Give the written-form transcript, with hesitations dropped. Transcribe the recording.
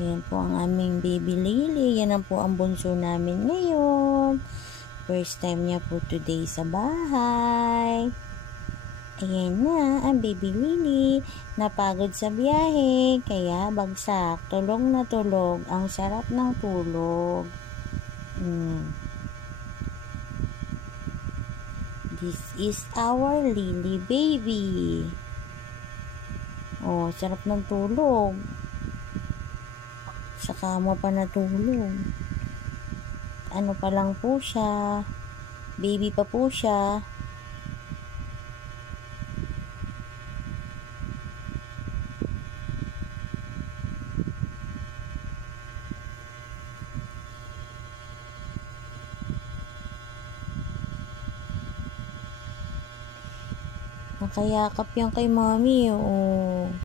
Ayan po ang aming baby Lily. Yan ang po ang bunso namin ngayon. First time niya po today sa bahay. Ayan na ang baby Lily. Napagod sa biyahe, kaya bagsak. Tulog na tulog. Ang sarap ng tulog. This is our Lily baby. Oh, sarap ng tulog. Sa kama pa natulog. Ano pa lang po siya. Baby pa po siya. Nakayakap yan kay mami. Oh.